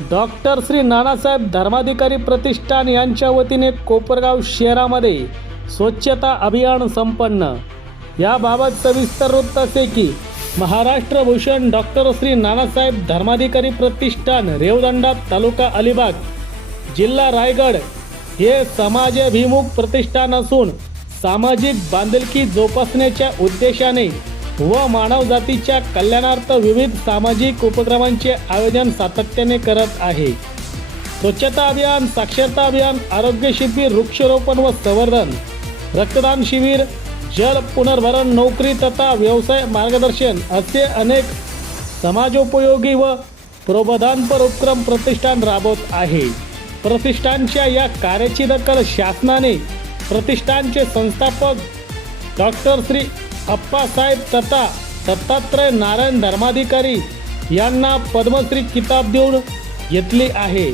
Doctor Shri Nanasaheb Dharmadhikari प्रतिष्ठान यांच्या वतीने कोपरगाव शहरामध्ये स्वच्छता अभियान संपन्न. याबाबत सविस्तर वृत्त असे की महाराष्ट्र भूषण डॉक्टर श्री नानासाहेब धर्माधिकारी प्रतिष्ठान रेवदंडा तालुका अलिबाग जिल्हा रायगड हे समाजाभिमुख प्रतिष्ठान असून सामाजिक बांधिलकी जोपासण्याच्या उद्देशाने व मानवजातीच्या कल्याणार्थ विविध सामाजिक उपक्रमांचे आयोजन सातत्याने करत आहे. स्वच्छता अभियान साक्षरता अभियान आरोग्य शिबिर वृक्षारोपण व संवर्धन रक्तदान शिबिर जल पुनर्भरण नोकरी तथा व्यवसाय मार्गदर्शन असे अनेक समाजोपयोगी व प्रबोधनपर उपक्रम प्रतिष्ठान राबवत आहे. प्रतिष्ठानच्या या कार्याची दखल शासनाने प्रतिष्ठानचे संस्थापक डॉक्टर श्री अप्पासाहेब तथा दत्तात्रय नारायण धर्माधिकारी यांना पद्मश्री किताब देऊन घेतली आहे.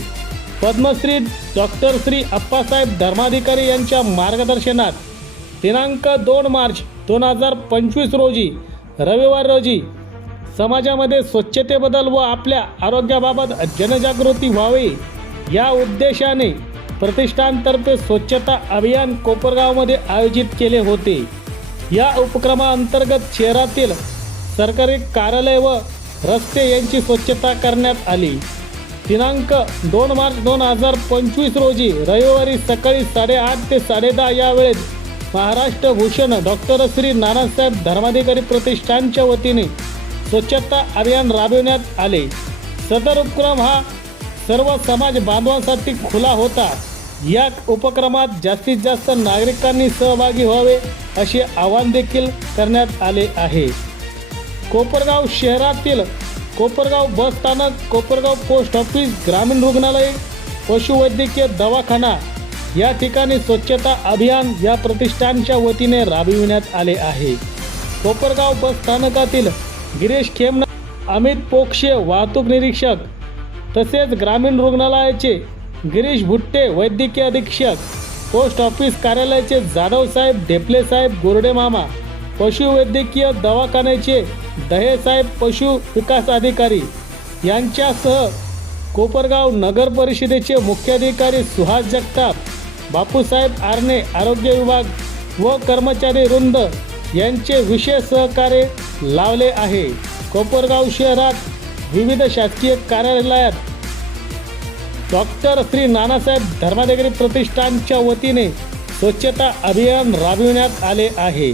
पद्मश्री डॉक्टर श्री अप्पासाहेब धर्माधिकारी यांच्या मार्गदर्शनात दिनांक दोन मार्च दोन हजार पंचवीस रोजी रविवार रोजी समाजामध्ये स्वच्छतेबद्दल व आपल्या आरोग्याबाबत जनजागृती व्हावी या उद्देशाने प्रतिष्ठानतर्फे स्वच्छता अभियान कोपरगावमध्ये आयोजित केले होते. या उपक्रमाअंतर्गत शहरातील सरकारी कार्यालय व रस्ते यांची स्वच्छता करण्यात आली. दिनांक दोन मार्च दोन हजार पंचवीस रोजी रविवारी सकाळी साडेआठ ते साडेदहा या वेळेत महाराष्ट्र भूषण डॉक्टर श्री नानासाहेब धर्माधिकारी प्रतिष्ठानच्या वतीने स्वच्छता अभियान राबविण्यात आले. सदर उपक्रम हा सर्व समाज बांधवांसाठी खुला होता. या उपक्रमात जास्तीत जास्त नागरिकांनी सहभागी व्हावे असे आवाहन देखील करण्यात आले आहे. कोपरगाव शहरातील कोपरगाव बस स्थानक कोपरगाव पोस्ट ऑफिस ग्रामीण रुग्णालय पशुवैद्यकीय दवाखाना या ठिकाणी स्वच्छता अभियान या प्रतिष्ठानच्या वतीने राबविण्यात आले आहे. कोपरगाव बस स्थानकातील गिरीश खेमना अमित पोक्षे वाहतूक निरीक्षक तसेच ग्रामीण रुग्णालयाचे गिरीश भुट्टे वैद्यकीय अधीक्षक पोस्ट ऑफिस कार्यालयाचे जाधव साहेब ढेपले साहेब गोरडे मामा पशुवैद्यकीय दवाखान्याचे दहेसाहेब पशु विकास अधिकारी यांच्यासह कोपरगाव नगर परिषदेचे मुख्याधिकारी सुहास जगताप बापूसाहेब आरणे आरोग्य विभाग व कर्मचारी वृंद यांचे विशेष सहकार्य लावले आहे. कोपरगाव शहरात विविध शासकीय कार्यालयात डॉक्टर श्री नानासाहेब धर्माधिकारी प्रतिष्ठानच्या वतीने स्वच्छता अभियान राबविण्यात आले आहे.